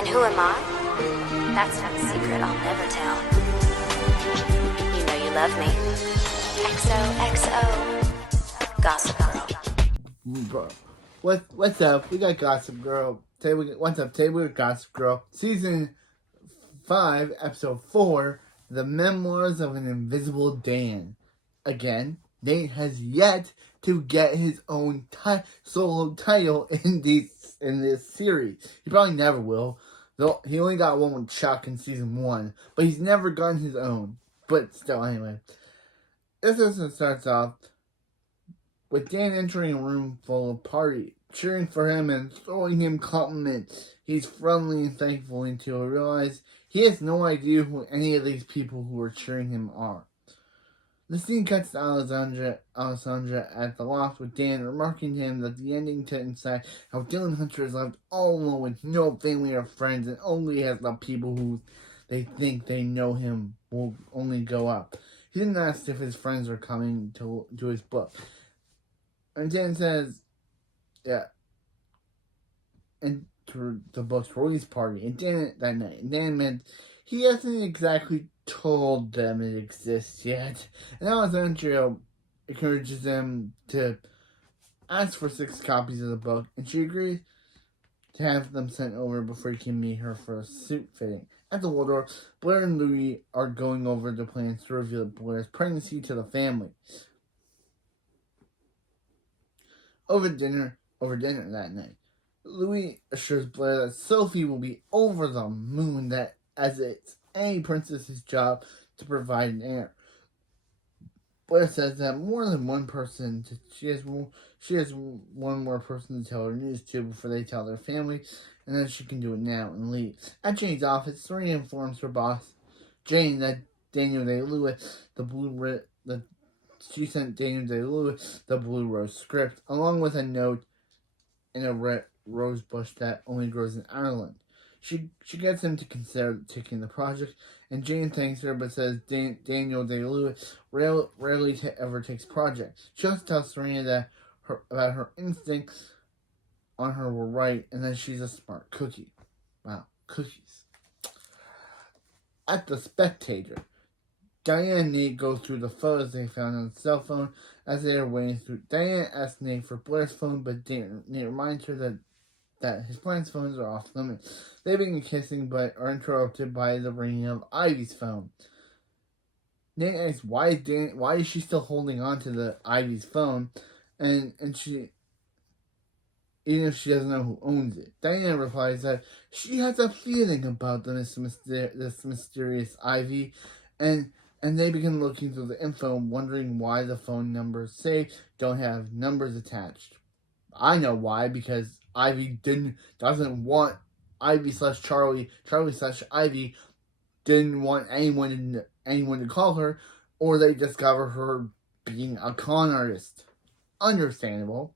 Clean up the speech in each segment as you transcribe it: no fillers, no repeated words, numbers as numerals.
And who am I? That's not a secret I'll never tell. You know you love me. XOXO. Gossip Girl. Bro, what's up? We got Gossip Girl. What's up? Today we got Gossip Girl. Season 5, Episode 4, The Memoirs of an Invisible Dan. Again, Nate has yet to get his own solo title in this series. He probably never will. Though he only got one with Chuck in Season 1, but he's never gotten his own. But still, anyway. This episode starts off with Dan entering a room full of party, cheering for him and throwing him compliments. He's friendly and thankful until he realizes he has no idea who any of these people who are cheering him are. The scene cuts to Alessandra at the loft with Dan, remarking to him that the ending to Inside, how Dylan Hunter is left all alone with no family or friends and only has the people who they think they know him will only go up. He didn't ask if his friends are coming to his book. And Dan says, yeah, enter the book's release party. And Dan, that night, and Dan meant he hasn't exactly told them it exists yet. And Alessandra encourages them to ask for 6 copies of the book, and she agrees to have them sent over before he can meet her for a suit fitting. At the Waldorf, Blair and Louis are going over the plans to reveal Blair's pregnancy to the family. Over dinner that night, Louis assures Blair that Sophie will be over the moon, that as it's any princess's job to provide an heir. Blair says that more than one person, she has one more person to tell her news to before they tell their family, and then she can do it now and leave. At Jane's office, Serena informs her boss, Jane, that Daniel Day-Lewis, she sent Daniel Day-Lewis the Blue Rose script, along with a note in a red rose bush that only grows in Ireland. She gets him to consider taking the project, and Jane thanks her but says Daniel Day-Lewis rarely ever takes projects. She also tells Serena that about her instincts on her were right, and that she's a smart cookie. Wow, cookies. At the Spectator, Diane and Nate go through the photos they found on the cell phone as they are waiting through. Diane asks Nate for Blair's phone, but Nate reminds her that his parents' phones are off limits. They begin kissing, but are interrupted by the ringing of Ivy's phone. Nate asks why is she still holding on to the Ivy's phone, and she, even if she doesn't know who owns it. Diane replies that she has a feeling about this mysterious Ivy, and they begin looking through the info, wondering why the phone numbers saved don't have numbers attached. I know why, because Ivy doesn't want Ivy / Charlie / Ivy didn't want anyone to call her, or they discover her being a con artist. Understandable.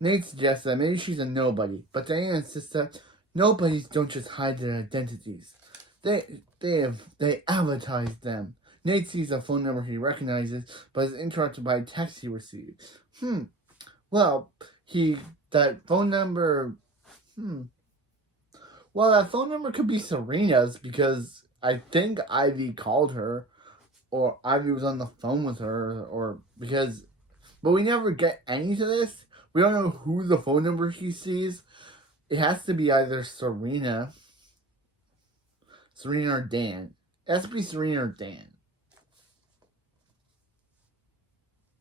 Nate suggests that maybe she's a nobody, but Diane insists that nobodies don't just hide their identities. They advertise them. Nate sees a phone number he recognizes, but is interrupted by a text he receives. Well, that phone number could be Serena's, because I think Ivy called her, or Ivy was on the phone with her, but we never get any to this. We don't know who the phone number he sees. It has to be either Serena or Dan. It has to be Serena or Dan.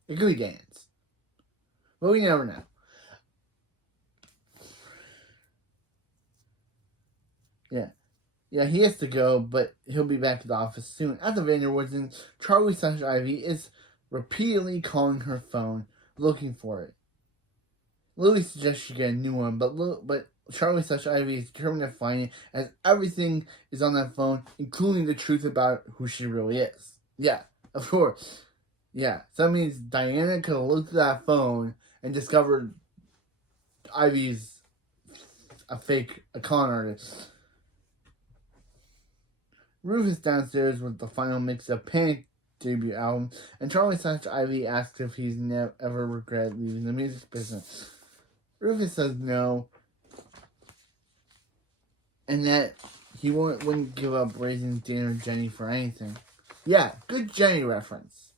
It could be Dan's, but we never know. Yeah, he has to go, but he'll be back at the office soon. At the Vanderwoods, and Charlie / Ivy is repeatedly calling her phone, looking for it. Louis suggests she get a new one, but Charlie / Ivy is determined to find it, as everything is on that phone, including the truth about who she really is. Yeah, of course. Yeah, so that means Diana could have looked at that phone and discovered Ivy's a con artist. Ruth is downstairs with the final mix of Panic debut album, and Charlie / Ivy asks if he's ever regretted leaving the music business. Rufus says no. and that he wouldn't give up raising Dan or Jenny for anything. Yeah, good Jenny reference.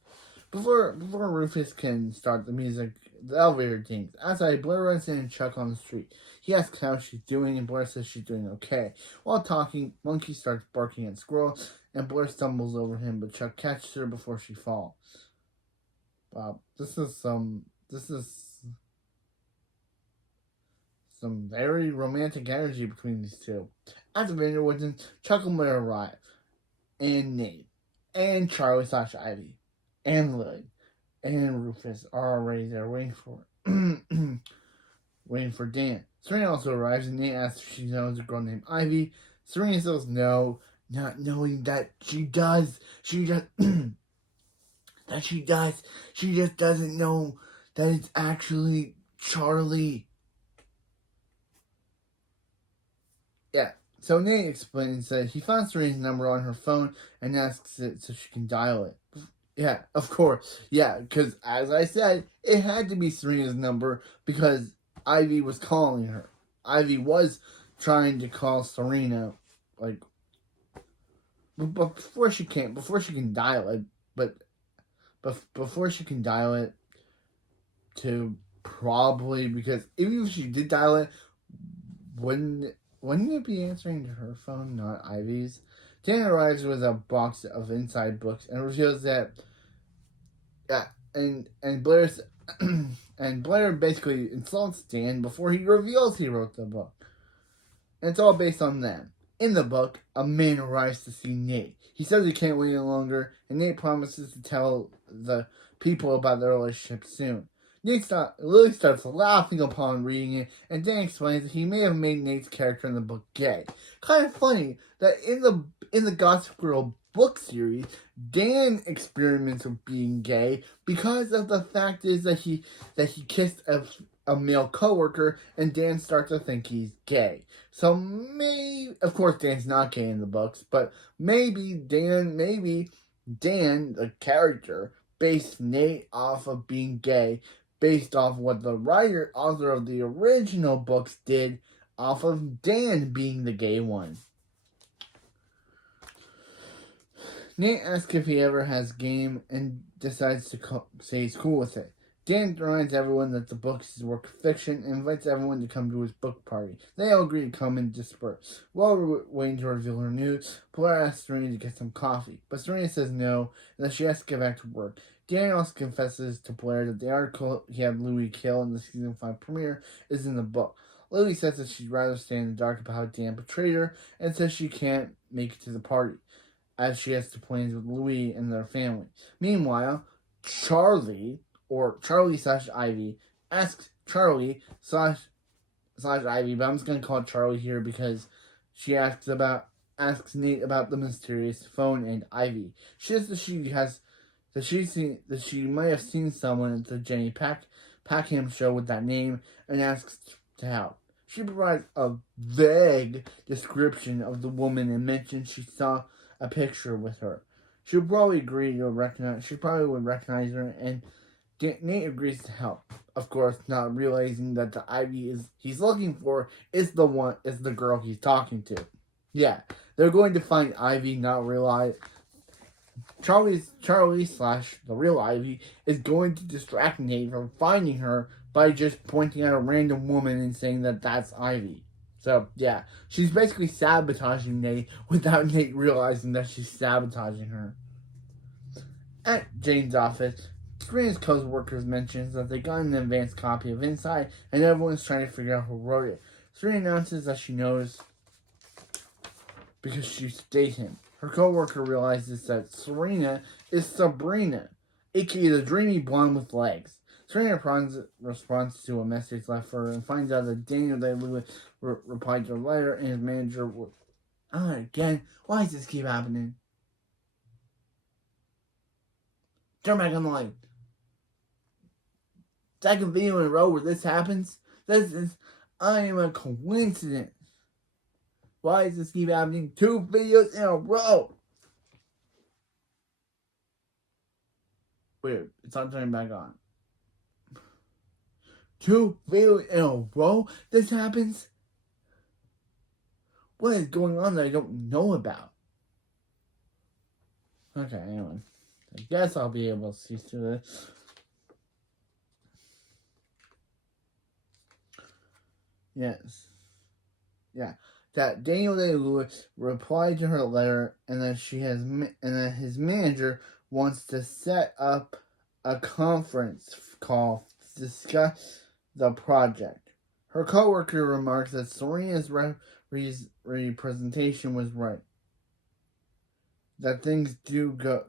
Before Rufus can start the music, the elevator dings. Outside, Blair runs in and Chuck on the street. He asks how she's doing, and Blair says she's doing okay. While talking, Monkey starts barking at Squirrel, and Blair stumbles over him, but Chuck catches her before she falls. Wow, this is some very romantic energy between these two. At the Vanderwoods, Chuck and Blair arrive, and Nate, and Charlie / Ivy, and Lily, and Rufus are already there waiting for waiting for Dan. Serena also arrives, and Nate asks if she knows a girl named Ivy. Serena says no, not knowing that she does. She just that she does. She just doesn't know that it's actually Charlie. Yeah. So Nate explains that he found Serena's number on her phone and asks it so she can dial it. Yeah, of course. Yeah, because as I said, it had to be Serena's number because Ivy was calling her. Ivy was trying to call Serena, like, but before she can dial it, but before she can dial it, to probably, because even if she did dial it, wouldn't it be answering to her phone, not Ivy's? Dan arrives with a box of inside books and reveals that, and Blair's and Blair basically insults Dan before he reveals he wrote the book. And it's all based on them. In the book, a man arrives to see Nate. He says he can't wait any longer, and Nate promises to tell the people about their relationship soon. Lily starts laughing upon reading it, and Dan explains that he may have made Nate's character in the book gay. Kind of funny that in the Gossip Girl book series, Dan experiments with being gay because of the fact is that he kissed a male coworker, and Dan starts to think he's gay. So of course Dan's not gay in the books, but maybe Dan, the character, based Nate off of being gay, based off what the author of the original books did off of Dan being the gay one. Nate asks if he ever has game and decides to say he's cool with it. Dan reminds everyone that the book is a work of fiction and invites everyone to come to his book party. They all agree to come and disperse. While we're waiting to reveal her news, Blair asks Serena to get some coffee, but Serena says no and that she has to get back to work. Dan also confesses to Blair that the article he had Louis kill in the season 5 premiere is in the book. Lily says that she'd rather stay in the dark about how Dan betrayed her and says she can't make it to the party, as she has to plans with Louis and their family. Meanwhile, Charlie / Ivy asks Charlie / Ivy, but I'm just gonna call it Charlie here because she asks Nate about the mysterious phone and Ivy. She says that she might have seen someone at the Jenny Packham show with that name and asks to help. She provides a vague description of the woman and mentions she saw a picture with her. She would probably would recognize her, and Nate agrees to help. Of course, not realizing that the Ivy he's looking for is the girl he's talking to. Yeah, they're going to find Ivy, not realize Charlie / the real Ivy is going to distract Nate from finding her by just pointing at a random woman and saying that that's Ivy. So, yeah, she's basically sabotaging Nate without Nate realizing that she's sabotaging her. At Jane's office, Serena's co-workers mentions that they got an advanced copy of Inside, and everyone's trying to figure out who wrote it. Serena announces that she knows because she used to date him. Her co-worker realizes that Serena is Sabrina, aka the dreamy blonde with legs. Serena responds to a message left for her and finds out that Daniel Day-Lewis replied to her letter and his manager would... again, why does this keep happening? Turn back on the light. Second video in a row where this happens. I am a coincidence. Why does this keep happening 2 videos in a row? Weird. It's not turning back on. 2 videos in a row this happens? What is going on that I don't know about? Okay, anyway. I guess I'll be able to see through this. Yes. Yeah. That Daniel Day-Lewis replied to her letter, and that his manager wants to set up a conference call to discuss the project. Her coworker remarks that Serena's representation was right. That things do go.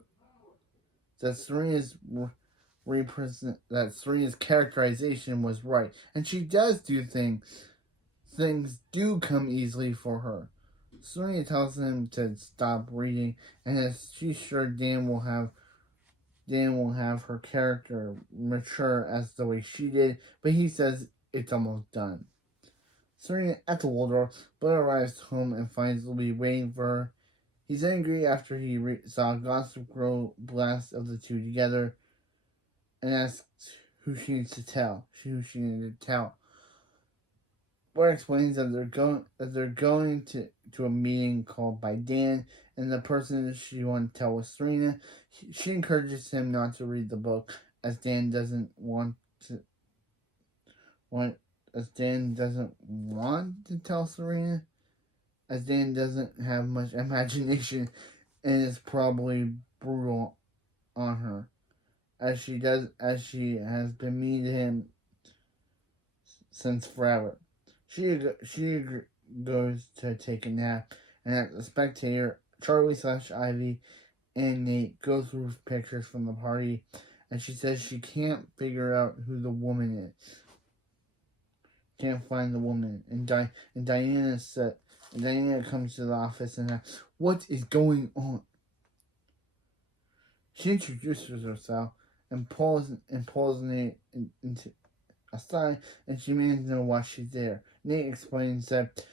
That Serena's characterization was right, and she does do things. Things do come easily for her. Serena tells him to stop reading, and she's sure Dan will have her character mature as the way she did, but he says it's almost done. Serena at the Waldorf, but arrives home and finds Louis waiting for her. He's angry after he saw Gossip Girl blast of the two together, and asks who she needs to tell. Blair explains that they're going to a meeting called by Dan, and the person she wanted to tell was Serena. She encourages him not to read the book, as Dan doesn't want to tell Serena, as Dan doesn't have much imagination and is probably brutal on her, as she has been mean to him since forever. She goes to take a nap, and at the Spectator, Charlie/Ivy and Nate go through pictures from the party, and she says she can't figure out who the woman is. Can't find the woman, and Diana comes to the office and asks, "What is going on?" She introduces herself and pulls Nate into aside, and she demands to know why she's there. Nate explains that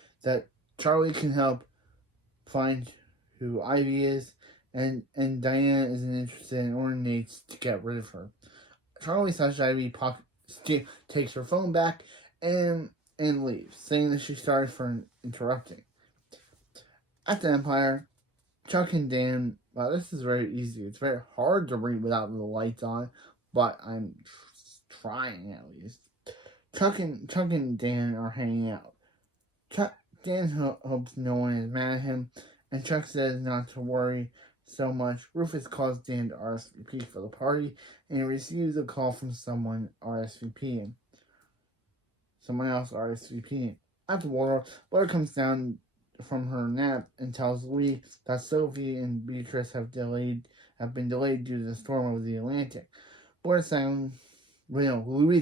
Charlie can help find who Ivy is, and Diana isn't interested in ordering Nate to get rid of her. Charlie/Ivy takes her phone back and leaves, saying that she's sorry for interrupting. At the Empire, Chuck and Dan. Wow, this is very easy. It's very hard to read without the lights on, but I'm trying at least. Chuck and Dan are hanging out. Dan hopes no one is mad at him, and Chuck says not to worry so much. Rufus calls Dan to RSVP for the party, and he receives a call from someone else RSVPing. At the Waldorf, Blair comes down from her nap and tells Louis that Sophie and Beatrice have been delayed due to the storm over the Atlantic. Louis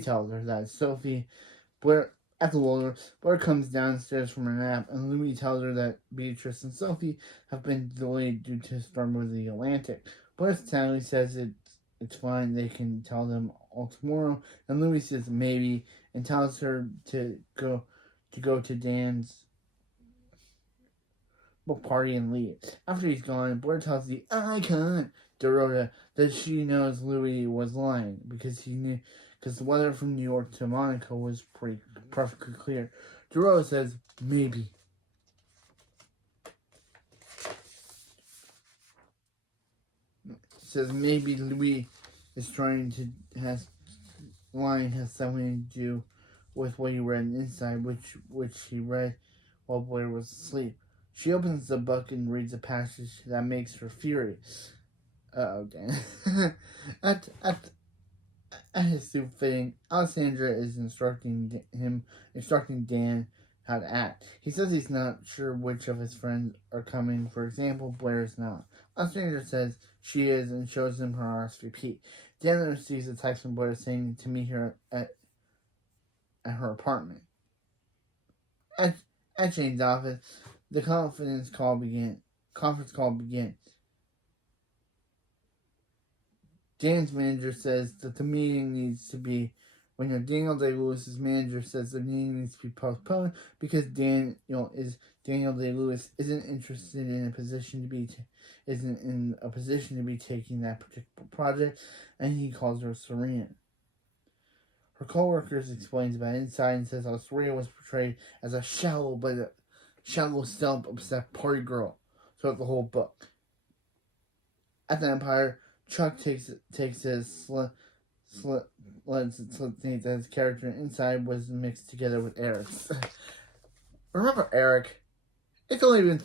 tells her that Blair comes downstairs from her nap, and Louis tells her that Beatrice and Sophie have been delayed due to a storm over the Atlantic. Blair sadly says it's fine, they can tell them all tomorrow, and Louis says maybe, and tells her to go to Dan's book party and leave. After he's gone, Blair tells the icon Dorota that she knows Louis was lying because the weather from New York to Monaco was perfectly clear. Dorota says maybe. Says maybe Louis is has something to do with what he read inside, which he read while Blair was asleep. She opens the book and reads a passage that makes her furious. Dan. At his soup fitting, Alessandra is instructing Dan how to act. He says he's not sure which of his friends are coming. For example, Blair is not. Alessandra says she is and shows him her RSVP. Dan receives a text from Blair saying to meet her at her apartment. At Jane's office, the conference call begins. Dan's manager says that the meeting needs to be, Daniel Day-Lewis's manager says the meeting needs to be postponed because Daniel Day-Lewis isn't in a position to be taking that particular project, and he calls her Serena. Her co-workers explains about inside and says how Serena was portrayed as a shallow but shallow, self-obsessed party girl throughout the whole book. At the Empire, Chuck takes his that his character inside was mixed together with Eric's. Remember Eric? It's only been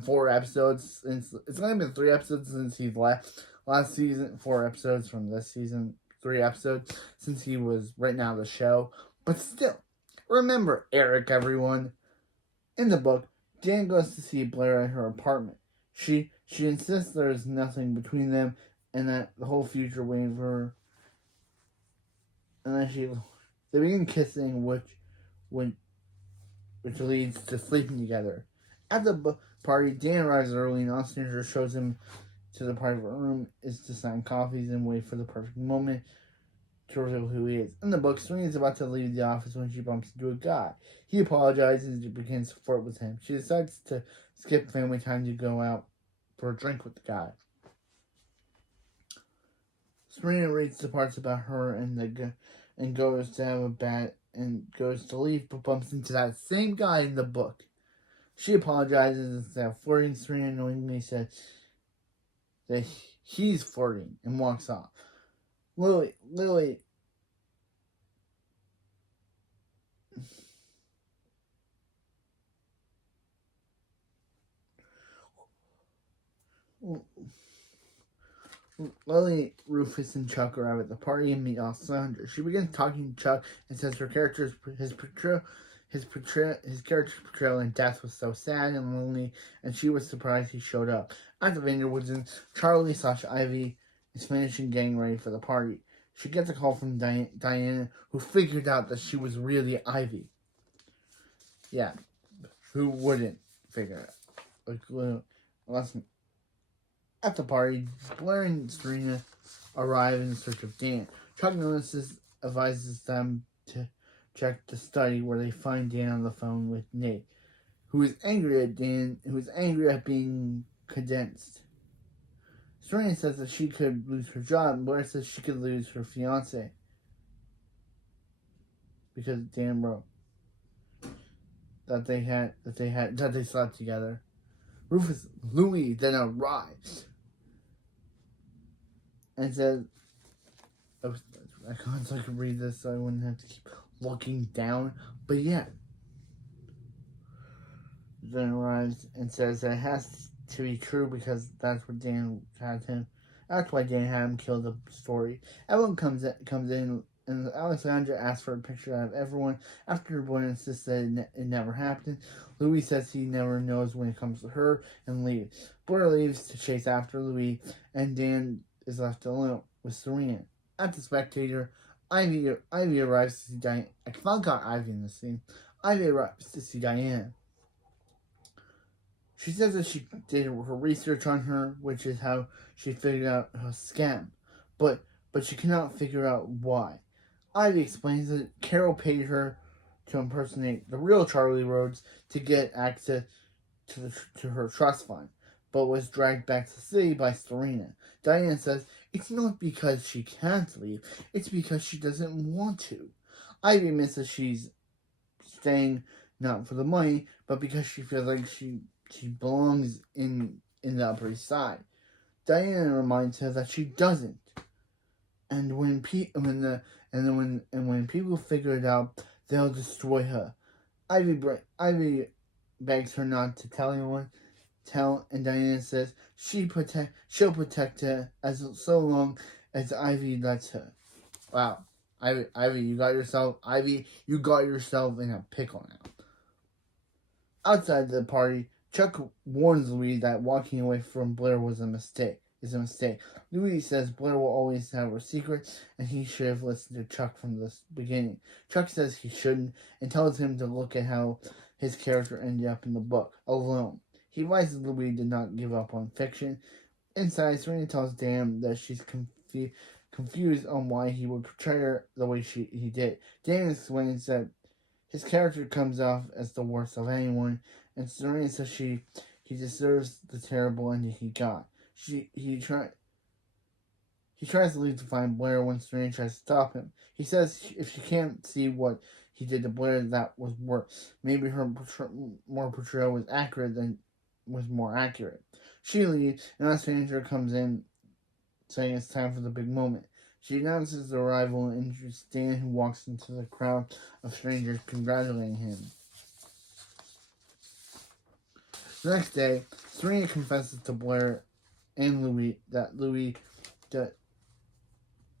4 episodes since it's only been 3 episodes since he left last season. 4 episodes from this season. 3 episodes since he was right now the show. But still, remember Eric, everyone. In the book, Dan goes to see Blair at her apartment. She insists there is nothing between them and that the whole future waiting for her. And then they begin kissing, which leads to sleeping together. At the party, Dan arrives early and Ostrander shows him to the private room is to sign copies and wait for the perfect moment to reveal who he is. In the book, Serena is about to leave the office when she bumps into a guy. He apologizes and begins to flirt with him. She decides to skip family time to go out for a drink with the guy. Serena reads the parts about her and goes to have a bat and goes to leave, but bumps into that same guy in the book. She apologizes instead of flirting. Serena knowingly says that he's flirting and walks off. Lily Rufus, and Chuck arrive at the party and meet Alessandra. She begins talking to Chuck and says her character's his character's portrayal in death was so sad and lonely, and she was surprised he showed up. At the Vineyard Woods, Charlie/Ivy is finishing getting ready for the party. She gets a call from Diana, who figured out that she was really Ivy. Yeah, who wouldn't figure it out? At the party, Blair and Serena arrive in search of Dan. Chuck advises them to check the study, where they find Dan on the phone with Nate, who is angry at being condensed. Serena says that she could lose her job, and Blair says she could lose her fiance because Dan wrote that they slept together. Louis then arrives and says, I can't so I could read this so I wouldn't have to keep looking down. But yeah. Then arrives and says that it has to be true because that's what Dan had him. That's why Dan had him kill the story. Everyone comes in and Alessandra asks for a picture of everyone after her boy insists that it never happened. Louis says he never knows when it comes to her and leaves. Blair leaves to chase after Louis, and Dan is left alone with Serena. At the Spectator, Ivy arrives to see Diane. I forgot Ivy in this scene. Ivy arrives to see Diane. She says that she did her research on her, which is how she figured out her scam, but she cannot figure out why. Ivy explains that Carol paid her to impersonate the real Charlie Rhodes to get access to her trust fund, but was dragged back to the city by Serena. Diane says it's not because she can't leave, it's because she doesn't want to. Ivy admits that she's staying not for the money, but because she feels like she belongs in the Upper East Side. Diana reminds her that she doesn't. And when people figure it out, they'll destroy her. Ivy begs her not to tell anyone. And Diana says she'll protect her so long as Ivy lets her. Wow, Ivy, you got yourself in a pickle now. Outside the party, Chuck warns Louis that walking away from Blair is a mistake. Louis says Blair will always have her secret, and he should have listened to Chuck from the beginning. Chuck says he shouldn't, and tells him to look at how his character ended up in the book, alone. He advises Louis to not give up on fiction. Inside, Serena tells Dan that she's confused on why he would portray her the way he did. Dan explains that his character comes off as the worst of anyone, and Serena says he deserves the terrible ending he got. He tries to leave to find Blair when Serena tries to stop him. He says if she can't see what he did to Blair that was worse. Maybe her portrayal was more accurate. She leaves, and a stranger comes in, saying it's time for the big moment. She announces the arrival and introduces Dan, who walks into the crowd of strangers congratulating him. The next day, Serena confesses to Blair and Louis that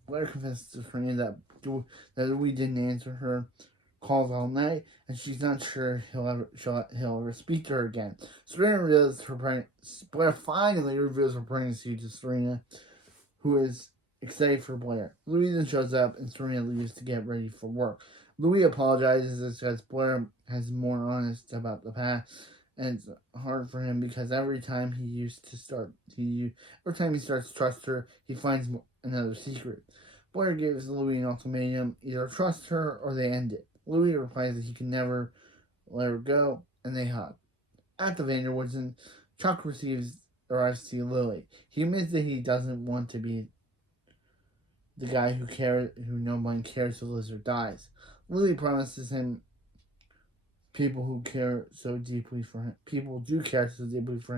Blair confesses to Serena that Louis didn't answer her calls all night, and she's not sure he'll ever speak to her again. Blair finally reveals her pregnancy to Serena, who is excited for Blair. Louis then shows up, and Serena leaves to get ready for work. Louis apologizes because Blair has more honest about the past, and it's hard for him because every time he starts to trust her, he finds another secret. Blair gives Louis an ultimatum: either trust her or they end it. Louis replies that he can never let her go, and they hug. At the Vanderwoods, Chuck arrives to see Lily. He admits that he doesn't want to be the guy who no one cares till Liz dies. Lily promises him people do care so deeply for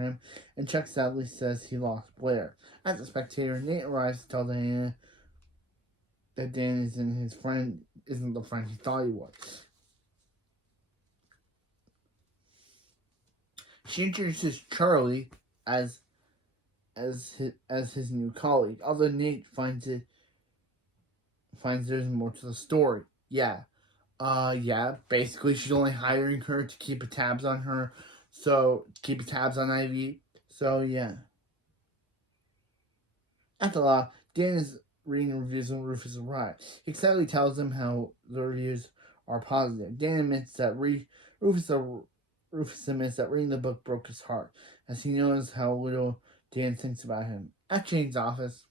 him, and Chuck sadly says he lost Blair. At the Spectator, Nate arrives to tell Diana that Dan isn't the friend he thought he was. She introduces Charlie as his new colleague, although Nate finds there's more to the story. Basically she's only hiring her to keep tabs on her, so keep tabs on Ivy. So yeah. At the law, Dan is reading reviews when Rufus arrives. He excitedly tells him how the reviews are positive. Dan admits that Rufus admits that reading the book broke his heart, as he knows how little Dan thinks about him. At Jane's office,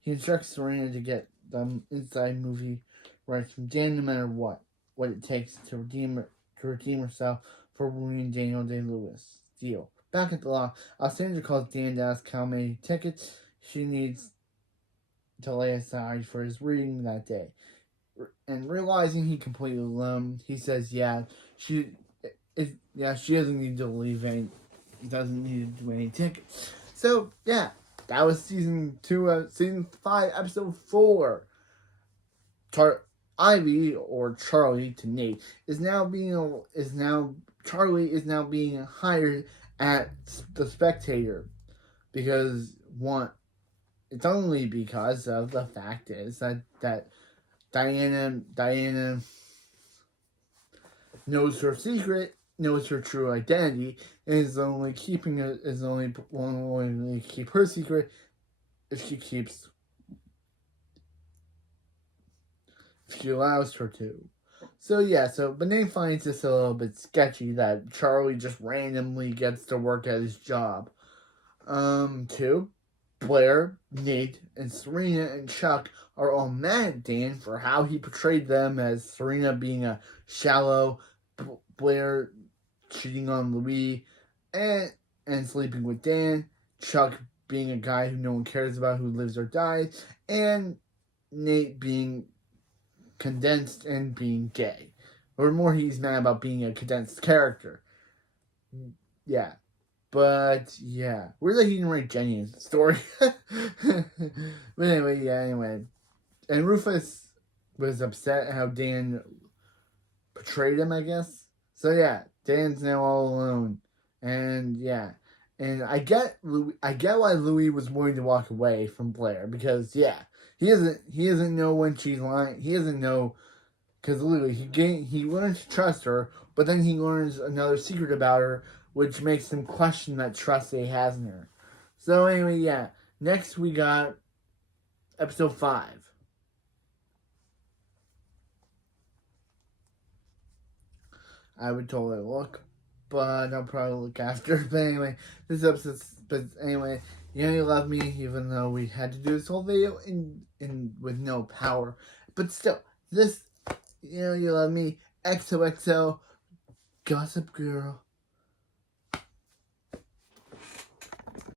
he instructs Serena to get the inside movie rights from Dan no matter what it takes to redeem herself for ruining Daniel Day-Lewis' deal. Back at the law, Alexandra calls Dan to ask how many tickets she needs to lay aside for his reading that day. And realizing he completely alone, he says she doesn't need to leave doesn't need to do any tickets. So yeah, that was season 5, episode 4. Ivy, or Charlie to Nate, Charlie is now being hired at the Spectator it's only because of the fact is that Diana knows her secret, knows her true identity, and is only willing to keep her secret if she allows her to. But Nate finds this a little bit sketchy that Charlie just randomly gets to work at his job. 2. Blair, Nate, and Serena and Chuck are all mad at Dan for how he portrayed them, as Serena being a shallow, Blair cheating on Louis, and sleeping with Dan, Chuck being a guy who no one cares about, who lives or dies, and Nate being condensed and being gay. Or more, he's mad about being a condensed character. Yeah. But, yeah. We're like he didn't write Jenny in the story. But anyway. And Rufus was upset how Dan betrayed him, I guess. So, yeah. Dan's now all alone. And, yeah. And I get why Louis was willing to walk away from Blair. Because, yeah. He doesn't know when she's lying. He doesn't know. Because Louis, he learns to trust her. But then he learns another secret about her, which makes him question that trust that he has in her. So anyway, yeah. Next we got episode 5. I would totally look, but I'll probably look after. But anyway, you love me, even though we had to do this whole video in with no power. But still, you love me. XOXO, Gossip Girl.